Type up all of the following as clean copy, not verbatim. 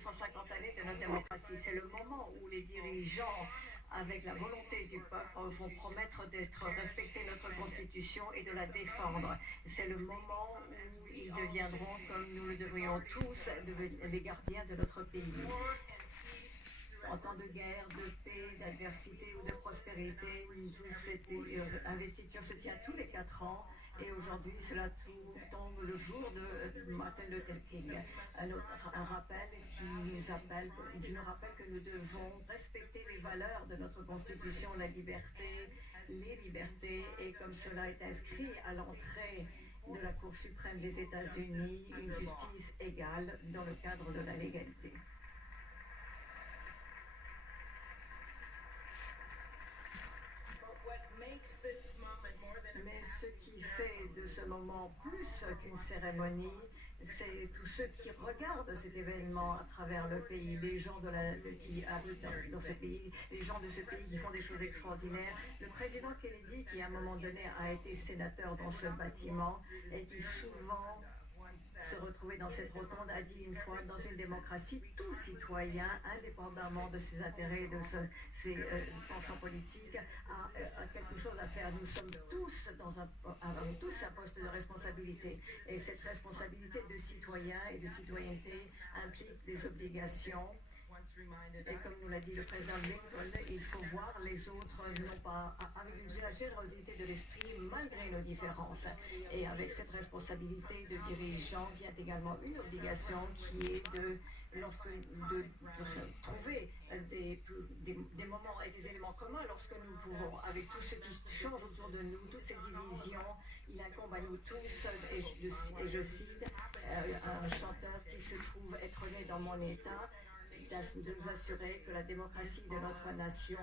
250 années de notre démocratie. C'est le moment où les dirigeants, avec la volonté du peuple, vont promettre d'être respecter notre Constitution et de la défendre. C'est le moment où ils deviendront, comme nous le devrions tous, les gardiens de notre pays. En temps de guerre, de paix, d'adversité ou de prospérité, cette investiture se tient tous les 4 ans et aujourd'hui cela tombe le jour de Martin Luther King. Un rappel qui nous rappelle que nous devons respecter les valeurs de notre Constitution, la liberté, les libertés, et comme cela est inscrit à l'entrée de la Cour suprême des États-Unis, une justice égale dans le cadre de la légalité. Mais ce qui fait de ce moment plus qu'une cérémonie, c'est tous ceux qui regardent cet événement à travers le pays, les gens qui habitent dans ce pays, les gens de ce pays qui font des choses extraordinaires. Le président Kennedy, qui à un moment donné a été sénateur dans ce bâtiment et qui souvent se retrouver dans cette rotonde, a dit une fois: dans une démocratie, tout citoyen, indépendamment de ses intérêts, de ses penchants politiques, a quelque chose à faire. Nous sommes tous avons tous un poste de responsabilité. Et cette responsabilité de citoyen et de citoyenneté implique des obligations. Et comme nous l'a dit le président Lincoln, il faut voir les autres non pas avec la générosité de l'esprit malgré nos différences. Et avec cette responsabilité de dirigeant vient également une obligation qui est de trouver des moments et des éléments communs lorsque nous pouvons. Avec tout ce qui change autour de nous, toutes ces divisions, il incombe à nous tous, et je cite un chanteur qui se trouve être né dans mon État, de nous assurer que la démocratie de notre nation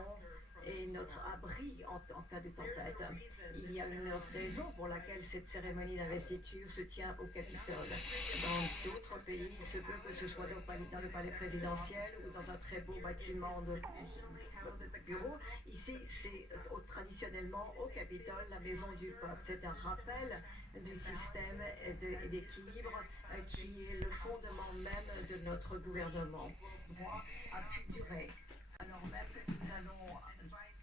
est notre abri en cas de tempête. Il y a une raison pour laquelle cette cérémonie d'investiture se tient au Capitole. Dans d'autres pays, il se peut que ce soit dans le palais présidentiel ou dans un très beau bâtiment de bureau. Ici, c'est traditionnellement au Capitole, la maison du peuple. C'est un rappel du système d'équilibre qui est le fondement même de notre gouvernement. Droit a pu durer, alors même que nous allons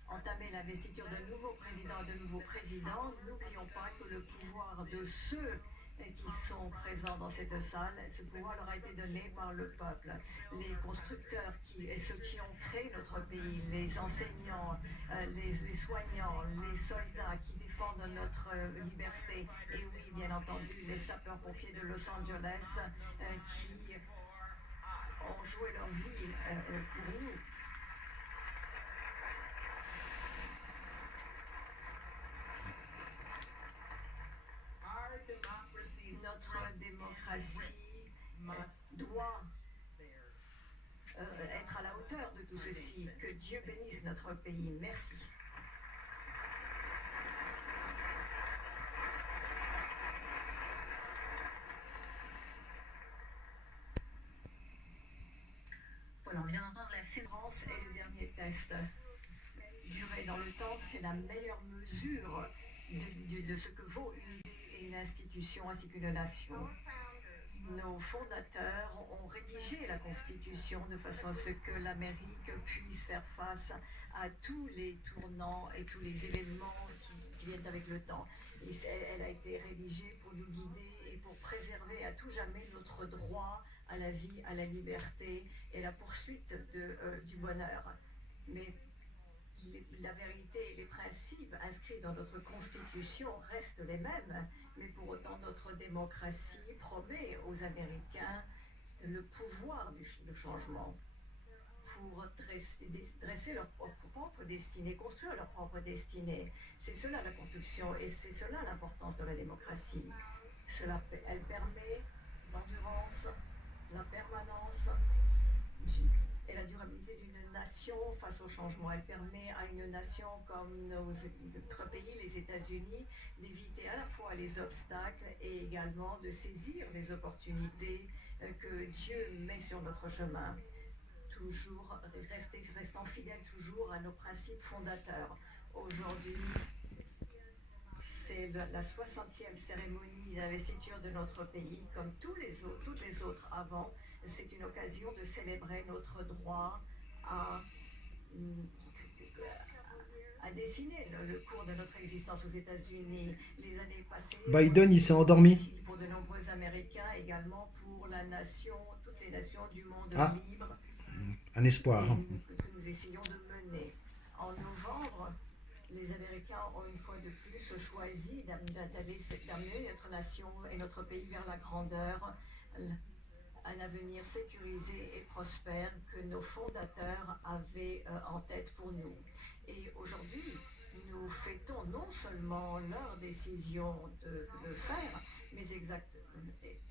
entamer l'investiture de nouveaux présidents et de nouveaux présidents. N'oublions pas que le pouvoir de ceux qui sont présents dans cette salle, ce pouvoir leur a été donné par le peuple. Les constructeurs et ceux qui ont créé notre pays, les enseignants, les soignants, les soldats qui défendent notre liberté, et oui, bien entendu, les sapeurs-pompiers de Los Angeles qui ont joué leur vie pour nous. Notre démocratie doit être à la hauteur de tout ceci. Que Dieu bénisse notre pays. Merci. Voilà, on vient d'entendre la séquence et le dernier test. Durer dans le temps, c'est la meilleure mesure de ce que vaut une idée et une institution ainsi qu'une nation. Nos fondateurs ont rédigé la Constitution de façon à ce que l'Amérique puisse faire face à tous les tournants et tous les événements qui viennent avec le temps. Elle a été rédigée pour nous guider et pour préserver à tout jamais notre droit à la vie, à la liberté et la poursuite du bonheur. Mais la vérité et les principes inscrits dans notre Constitution restent les mêmes, mais pour autant notre démocratie promet aux Américains le pouvoir du changement pour dresser leur propre destinée, construire leur propre destinée. C'est cela la construction et c'est cela l'importance de la démocratie. Elle permet l'endurance, la permanence et la durabilité d'une nation face au changement. Elle permet à une nation comme notre pays, les États-Unis, d'éviter à la fois les obstacles et également de saisir les opportunités que Dieu met sur notre chemin. Toujours restant fidèles toujours à nos principes fondateurs. Aujourd'hui, c'est la 60e cérémonie d'investiture de notre pays, comme toutes les autres avant. C'est une occasion de célébrer notre droit à, à dessiner le cours de notre existence aux États-Unis. Les années passées Biden, il s'est endormi. difficiles pour de nombreux Américains, également pour la nation, toutes les nations du monde Ah, libre un espoir. que nous essayons de mener. En novembre, les Américains ont une fois de plus choisi d'amener notre nation et notre pays vers la grandeur, un avenir sécurisé et prospère que nos fondateurs avaient en tête pour nous. Et aujourd'hui, nous fêtons non seulement leur décision de le faire, mais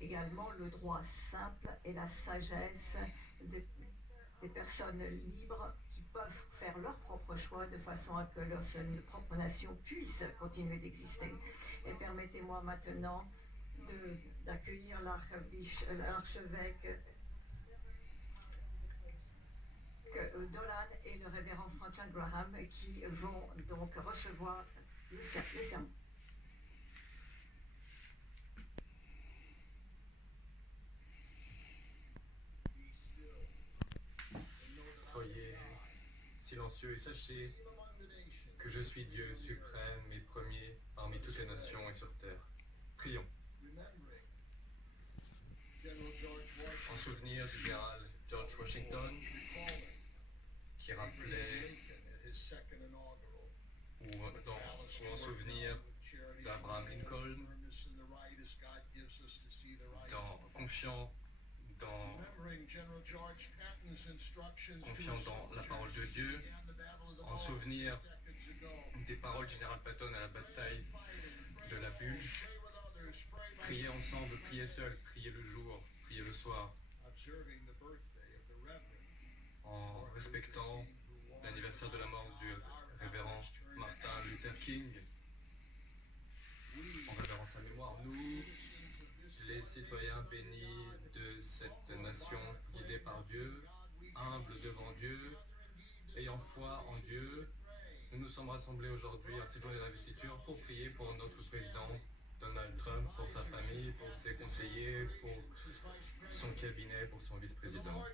également le droit simple et la sagesse des personnes libres qui peuvent faire leur propre choix de façon à que leur propre nation puisse continuer d'exister. Et permettez-moi maintenant d'accueillir l'archevêque Dolan et le révérend Franklin Graham qui vont donc recevoir le sermon. Soyez silencieux et sachez que je suis Dieu suprême et premier parmi toutes les nations et sur terre. Prions. En souvenir du général George Washington, qui rappelait, ou en souvenir d'Abraham Lincoln, confiant dans la parole de Dieu, en souvenir des paroles du général Patton à la bataille de la Bulge. Priez ensemble, priez seul, priez le jour, priez le soir, en respectant l'anniversaire de la mort du révérend Martin Luther King, en révérant sa mémoire. Nous, les citoyens bénis de cette nation guidée par Dieu, humbles devant Dieu, ayant foi en Dieu, nous nous sommes rassemblés aujourd'hui à cette journée d'investiture pour prier pour notre président Donald Trump, pour sa famille, pour ses conseillers, pour son cabinet, pour son vice-président.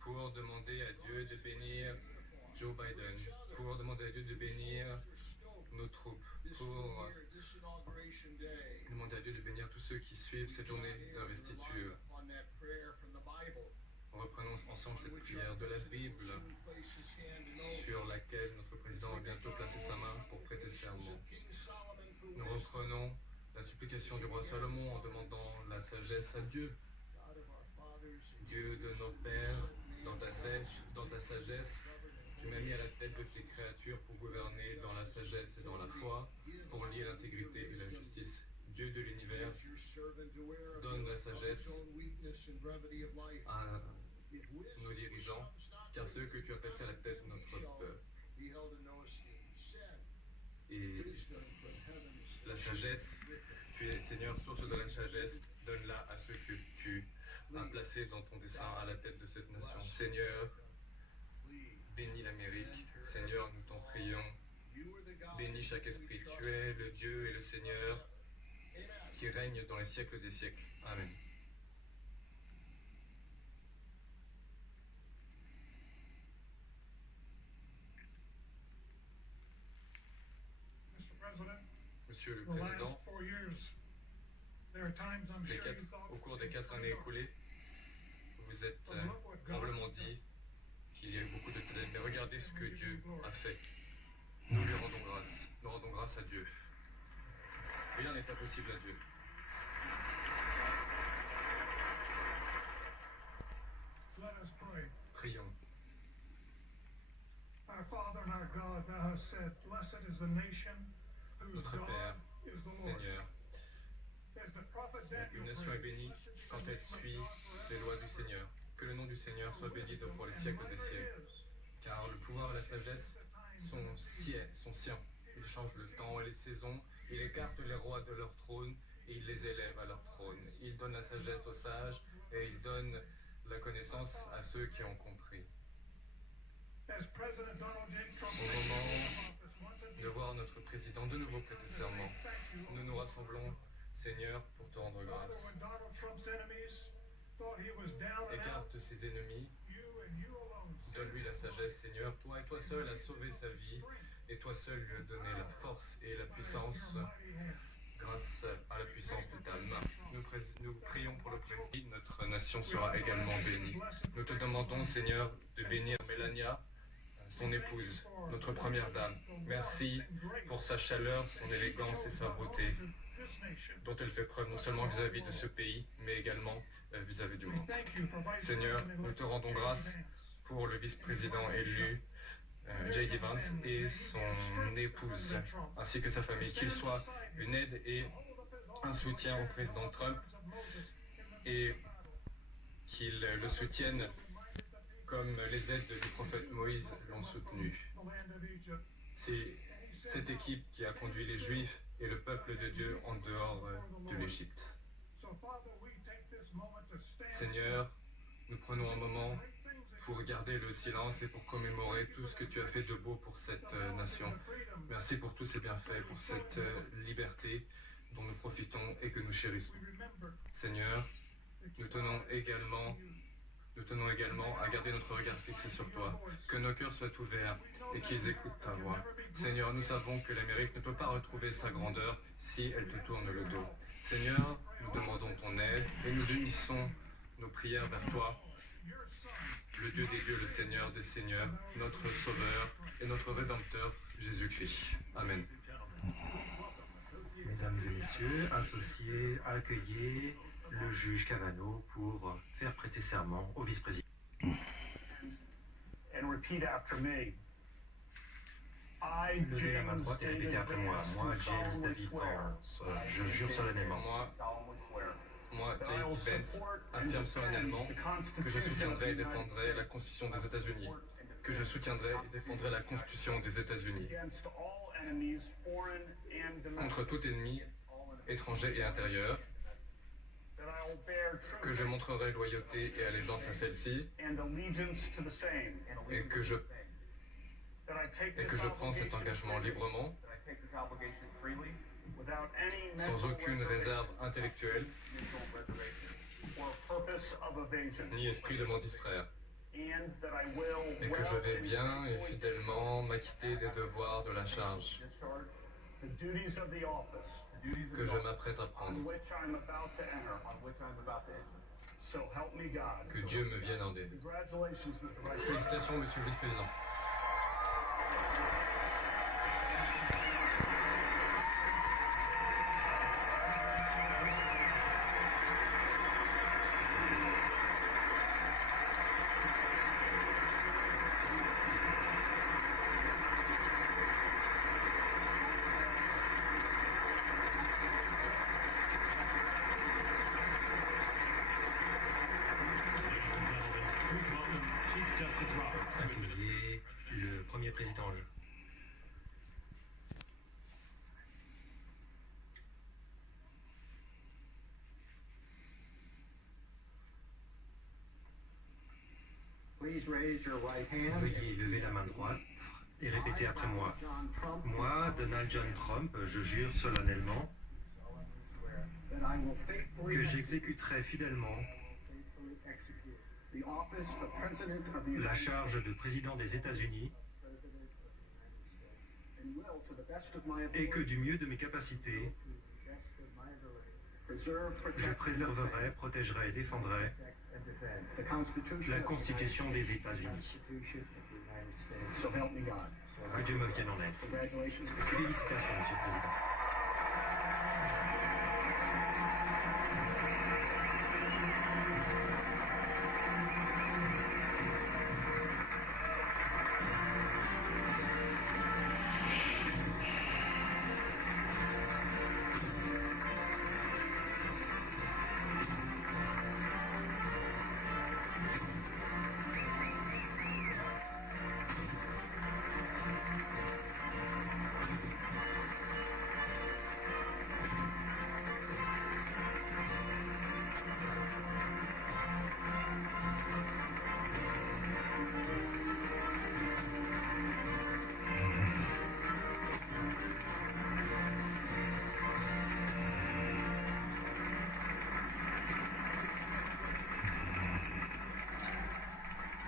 Pour demander à Dieu de bénir Joe Biden, pour demander à Dieu de bénir nos troupes, pour demander à Dieu de bénir tous ceux qui suivent cette journée d'investiture. Reprenons ensemble cette prière de la Bible sur laquelle notre président va bientôt placer sa main pour prêter serment. Nous reprenons la supplication du roi Salomon en demandant la sagesse à Dieu. Dieu de nos pères, dans ta sagesse, tu m'as mis à la tête de tes créatures pour gouverner dans la sagesse et dans la foi, pour lier l'intégrité et la justice. Dieu de l'univers, donne la sagesse à nos dirigeants, car ceux que tu as placés à la tête de notre peuple. Et la sagesse, tu es Seigneur, source de la sagesse, donne-la à ceux que tu as placés dans ton dessein à la tête de cette nation. Seigneur, bénis l'Amérique. Seigneur, nous t'en prions. Bénis chaque esprit. Tu es le Dieu et le Seigneur qui règne dans les siècles des siècles. Amen. Monsieur le Président, au cours des 4 années écoulées, vous êtes probablement dit qu'il y a eu beaucoup de ténèbres, mais regardez ce que Dieu a fait. Nous lui rendons grâce. Nous rendons grâce à Dieu. Rien n'est impossible à Dieu. Prions. Notre Père, Seigneur, une nation est bénie quand elle suit les lois du Seigneur. Que le nom du Seigneur soit béni pour les siècles des siècles. Car le pouvoir et la sagesse sont siens. Il change le temps et les saisons. Il écarte les rois de leur trône et il les élève à leur trône. Il donne la sagesse aux sages et il donne la connaissance à ceux qui ont compris. Au moment de voir notre président de nouveau prêter serment, nous nous rassemblons, Seigneur, pour te rendre grâce. Écarte ses ennemis, donne-lui la sagesse, Seigneur. Toi et toi seul as sauvé sa vie, et toi seul lui as donné la force et la puissance grâce à la puissance de ta main. Nous prions pour le président. Notre nation sera également bénie. Nous te demandons, Seigneur, de bénir Mélania, son épouse, notre première dame. Merci pour sa chaleur, son élégance et sa beauté, dont elle fait preuve non seulement vis-à-vis de ce pays, mais également vis-à-vis du monde. Seigneur, nous te rendons grâce pour le vice-président élu, J.D. Vance, et son épouse, ainsi que sa famille, qu'il soit une aide et un soutien au président Trump, et qu'il le soutienne comme les aides du prophète Moïse l'ont soutenu. C'est cette équipe qui a conduit les Juifs et le peuple de Dieu en dehors de l'Égypte. Seigneur, nous prenons un moment pour garder le silence et pour commémorer tout ce que tu as fait de beau pour cette nation. Merci pour tous ces bienfaits, pour cette liberté dont nous profitons et que nous chérissons. Seigneur, nous tenons également à garder notre regard fixé sur toi, que nos cœurs soient ouverts et qu'ils écoutent ta voix. Seigneur, nous savons que l'Amérique ne peut pas retrouver sa grandeur si elle te tourne le dos. Seigneur, nous demandons ton aide et nous unissons nos prières vers toi, le Dieu des dieux, le Seigneur des seigneurs, notre Sauveur et notre Rédempteur, Jésus-Christ. Amen. Mesdames et messieurs, associés, accueillez le juge Kavanaugh pour faire prêter serment au vice-président. Levez la main droite et répétez après moi. Moi, James David Vance, je jure solennellement. Moi, J.D. Vance, affirme solennellement que je soutiendrai et défendrai la Constitution des États-Unis. Que je soutiendrai et défendrai la Constitution des États-Unis. Contre tout ennemi, étranger et intérieur. Que je montrerai loyauté et allégeance à celle-ci. Et que je prends cet engagement librement, sans aucune réserve intellectuelle, ni esprit de m'en distraire, et que je vais bien et fidèlement m'acquitter des devoirs de la charge que je m'apprête à prendre. Que Dieu me vienne en aide. Félicitations, Monsieur le Vice-président. Accueillez le premier président. Veuillez lever la main droite et répéter après moi. Moi, Donald John Trump, je jure solennellement que j'exécuterai fidèlement la charge de président des États-Unis et que du mieux de mes capacités, je préserverai, protégerai et défendrai la Constitution des États-Unis. Que Dieu me vienne en aide. Félicitations, Monsieur le Président.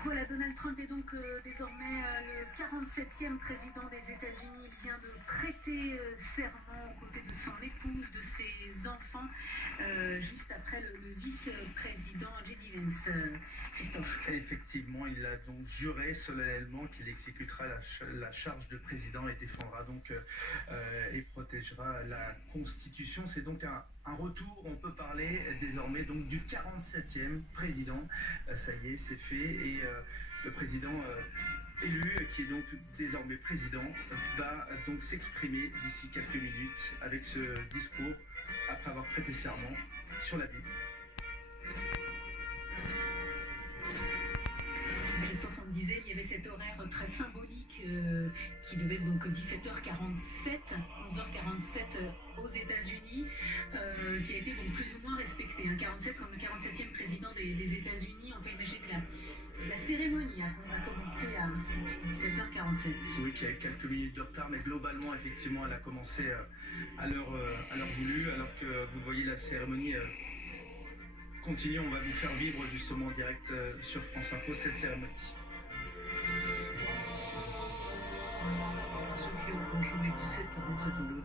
Voilà, Donald Trump est donc désormais le 47e président des États-Unis. Il vient de prêter serment aux côtés de son épouse, de ses enfants, juste après le vice-président J.D. Vance. Christophe. Effectivement, il a donc juré solennellement qu'il exécutera la charge de président et défendra donc et protégera la Constitution. C'est donc un retour, on peut parler désormais donc du 47e président. Ça y est, c'est fait et le président élu, qui est donc désormais président, va donc s'exprimer d'ici quelques minutes avec ce discours après avoir prêté serment sur la Bible. Christophe, on me disait, il y avait cet horaire très symbolique qui devait être donc 17h47, 11h47 aux États-Unis, qui a été donc plus ou moins respecté. 47 comme le 47e président des États-Unis. On peut imaginer que la cérémonie a commencé à 17h47. Oui, qu'il y a eu quelques minutes de retard, mais globalement, effectivement, elle a commencé à l'heure voulue, alors que vous voyez la cérémonie continue. On va vous faire vivre justement en direct sur France Info cette cérémonie. Ceux qui ont joué 17h47 minutes.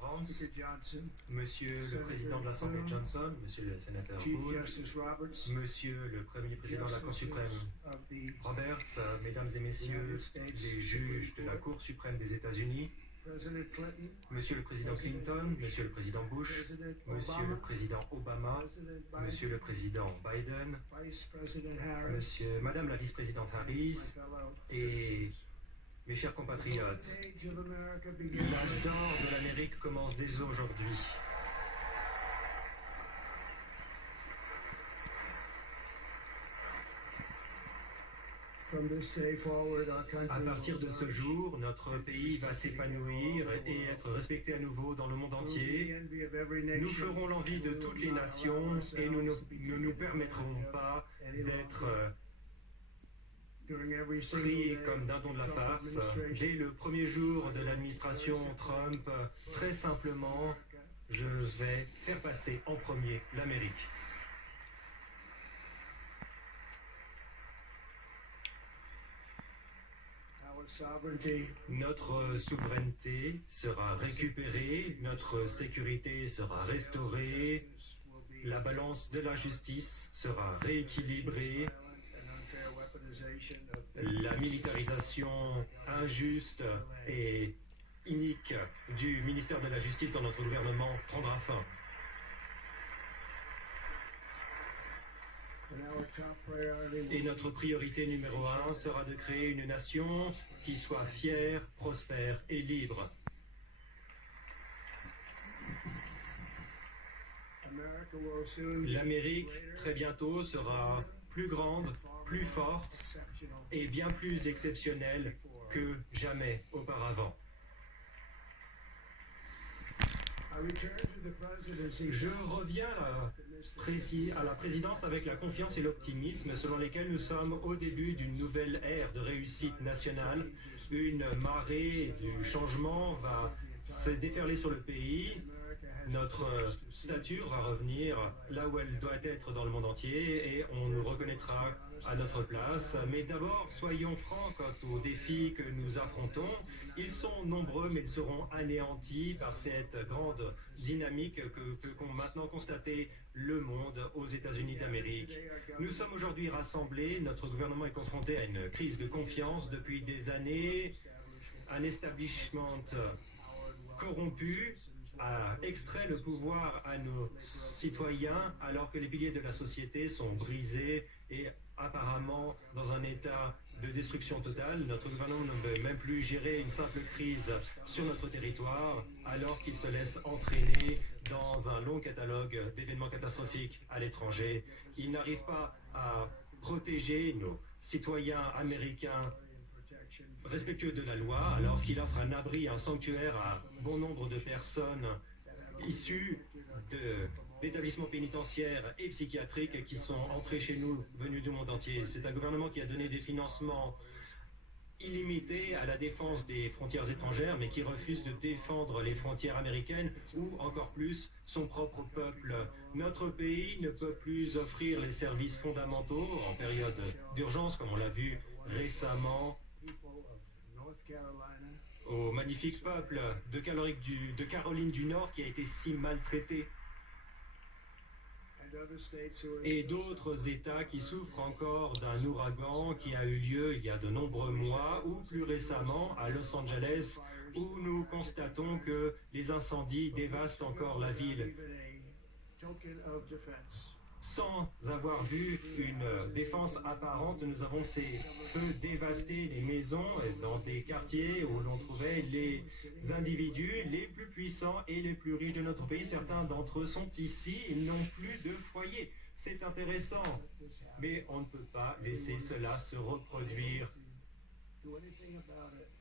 Vance, Monsieur le Président de l'Assemblée Johnson, Monsieur le Sénateur Wood, Monsieur le Premier Président de la Cour suprême Roberts, mesdames et messieurs les juges de la Cour suprême des États-Unis, Monsieur le Président Clinton, Monsieur le Président Bush, Monsieur le Président Obama, Monsieur le Président Biden, Madame la Vice-présidente Harris et mes chers compatriotes, l'âge d'or de l'Amérique commence dès aujourd'hui. À partir de ce jour, notre pays va s'épanouir et être respecté à nouveau dans le monde entier. Nous ferons l'envie de toutes les nations et nous ne nous permettrons pas d'être pris comme dindons de la farce. Dès le premier jour de l'administration Trump, très simplement, je vais faire passer en premier l'Amérique. Notre souveraineté sera récupérée, notre sécurité sera restaurée, la balance de la justice sera rééquilibrée, la militarisation injuste et inique du ministère de la Justice dans notre gouvernement prendra fin. Et notre priorité numéro 1 sera de créer une nation qui soit fière, prospère et libre. L'Amérique, très bientôt, sera plus grande, plus forte et bien plus exceptionnelle que jamais auparavant. Je reviens à la présidence avec la confiance et l'optimisme selon lesquels nous sommes au début d'une nouvelle ère de réussite nationale. Une marée du changement va se déferler sur le pays. Notre stature va revenir là où elle doit être dans le monde entier et on nous reconnaîtra à notre place. Mais d'abord, soyons francs quant aux défis que nous affrontons. Ils sont nombreux, mais ils seront anéantis par cette grande dynamique que peut maintenant constater le monde aux États-Unis d'Amérique. Nous sommes aujourd'hui rassemblés. Notre gouvernement est confronté à une crise de confiance depuis des années. Un establishment corrompu a extrait le pouvoir à nos citoyens alors que les piliers de la société sont brisés et apparemment dans un état de destruction totale. Notre gouvernement ne veut même plus gérer une simple crise sur notre territoire alors qu'il se laisse entraîner dans un long catalogue d'événements catastrophiques à l'étranger. Il n'arrive pas à protéger nos citoyens américains respectueux de la loi, alors qu'il offre un abri, un sanctuaire à bon nombre de personnes issues d'établissements pénitentiaires et psychiatriques qui sont entrées chez nous, venues du monde entier. C'est un gouvernement qui a donné des financements illimités à la défense des frontières étrangères, mais qui refuse de défendre les frontières américaines ou, encore plus, son propre peuple. Notre pays ne peut plus offrir les services fondamentaux en période d'urgence, comme on l'a vu récemment au magnifique peuple de Caroline du Nord qui a été si maltraité, et d'autres États qui souffrent encore d'un ouragan qui a eu lieu il y a de nombreux mois, ou plus récemment à Los Angeles, où nous constatons que les incendies dévastent encore la ville. Sans avoir vu une défense apparente, nous avons ces feux dévastés les maisons dans des quartiers où l'on trouvait les individus les plus puissants et les plus riches de notre pays. Certains d'entre eux sont ici, ils n'ont plus de foyer. C'est intéressant, mais on ne peut pas laisser cela se reproduire.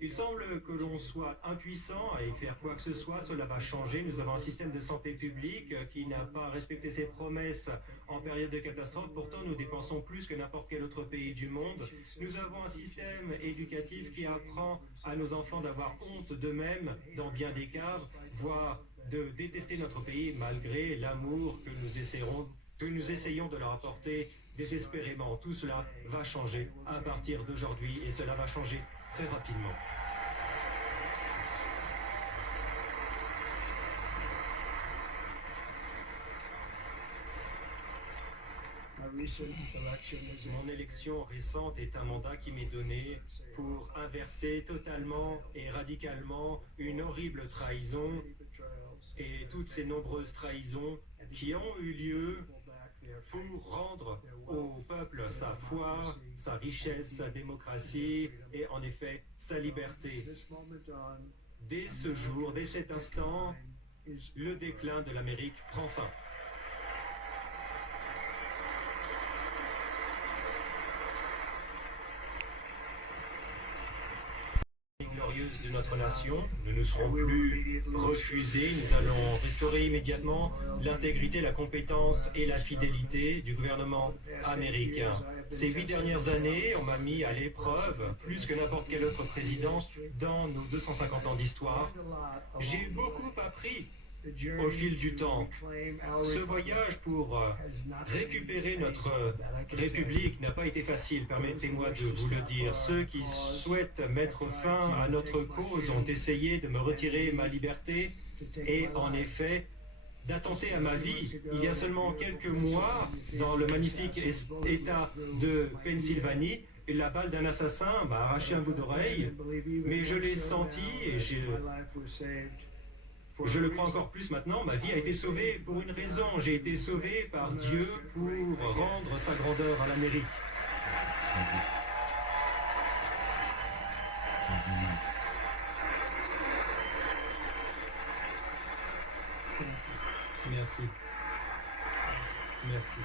Il semble que l'on soit impuissant à y faire quoi que ce soit, cela va changer. Nous avons un système de santé publique qui n'a pas respecté ses promesses en période de catastrophe. Pourtant, nous dépensons plus que n'importe quel autre pays du monde. Nous avons un système éducatif qui apprend à nos enfants d'avoir honte d'eux-mêmes dans bien des cas, voire de détester notre pays malgré l'amour que nous essayons de leur apporter désespérément. Tout cela va changer à partir d'aujourd'hui et cela va changer très rapidement. Mon élection récente est un mandat qui m'est donné pour inverser totalement et radicalement une horrible trahison et toutes ces nombreuses trahisons qui ont eu lieu pour rendre au peuple sa foi, sa richesse, sa démocratie et en effet sa liberté. Dès ce jour, dès cet instant, le déclin de l'Amérique prend fin. Glorieuse de notre nation, nous ne serons plus refusés, nous allons restaurer immédiatement l'intégrité, la compétence et la fidélité du gouvernement américain. Ces 8 dernières années, on m'a mis à l'épreuve, plus que n'importe quel autre président, dans nos 250 ans d'histoire. J'ai beaucoup appris au fil du temps. Ce voyage pour récupérer notre République n'a pas été facile, permettez-moi de vous le dire. Ceux qui souhaitent mettre fin à notre cause ont essayé de me retirer ma liberté et en effet d'attenter à ma vie. Il y a seulement quelques mois, dans le magnifique État de Pennsylvanie, la balle d'un assassin m'a arraché un bout d'oreille, mais je l'ai senti et je le crois encore plus maintenant, ma vie a été sauvée pour une raison. J'ai été sauvé par Dieu pour rendre sa grandeur à l'Amérique. Merci. Merci.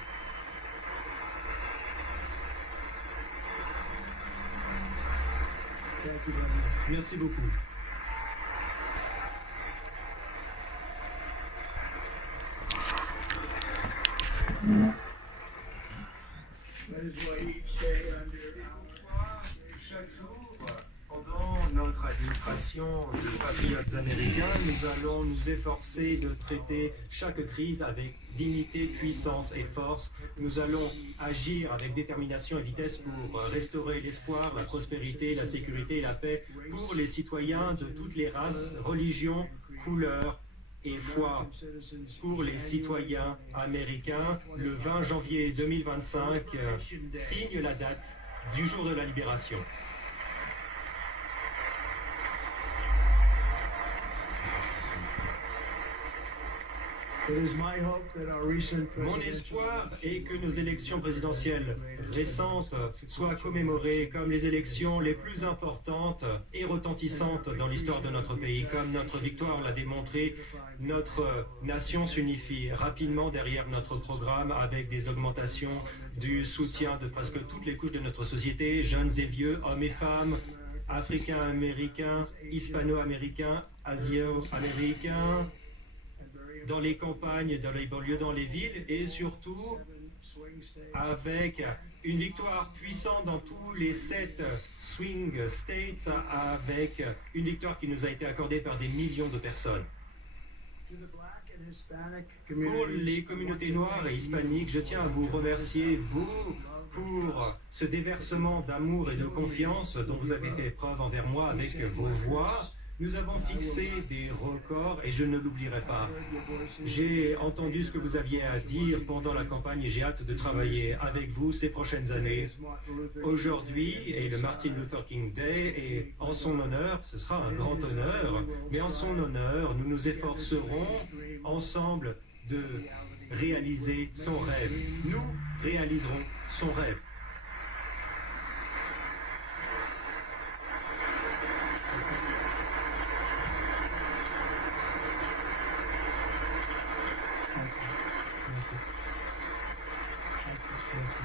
Merci beaucoup. Chaque jour, pendant notre administration de patriotes américains, nous allons nous efforcer de traiter chaque crise avec dignité, puissance et force. Nous allons agir avec détermination et vitesse pour restaurer l'espoir, la prospérité, la sécurité et la paix pour les citoyens de toutes les races, religions, couleurs et foi. Pour les citoyens américains, le 20 janvier 2025 signe la date du jour de la libération. Mon espoir est que nos élections présidentielles récentes soient commémorées comme les élections les plus importantes et retentissantes dans l'histoire de notre pays. Comme notre victoire l'a démontré, notre nation s'unifie rapidement derrière notre programme avec des augmentations du soutien de presque toutes les couches de notre société, jeunes et vieux, hommes et femmes, africains-américains, hispano-américains, asio-américains, dans les campagnes, dans les banlieues, dans les villes, et surtout avec une victoire puissante dans tous les 7 swing states, avec une victoire qui nous a été accordée par des millions de personnes. Pour les communautés noires et hispaniques, je tiens à vous remercier, vous, pour ce déversement d'amour et de confiance dont vous avez fait preuve envers moi avec vos voix. Nous avons fixé des records et je ne l'oublierai pas. J'ai entendu ce que vous aviez à dire pendant la campagne et j'ai hâte de travailler avec vous ces prochaines années. Aujourd'hui est le Martin Luther King Day et en son honneur, ce sera un grand honneur, mais en son honneur, nous nous efforcerons ensemble de réaliser son rêve. Nous réaliserons son rêve. Merci.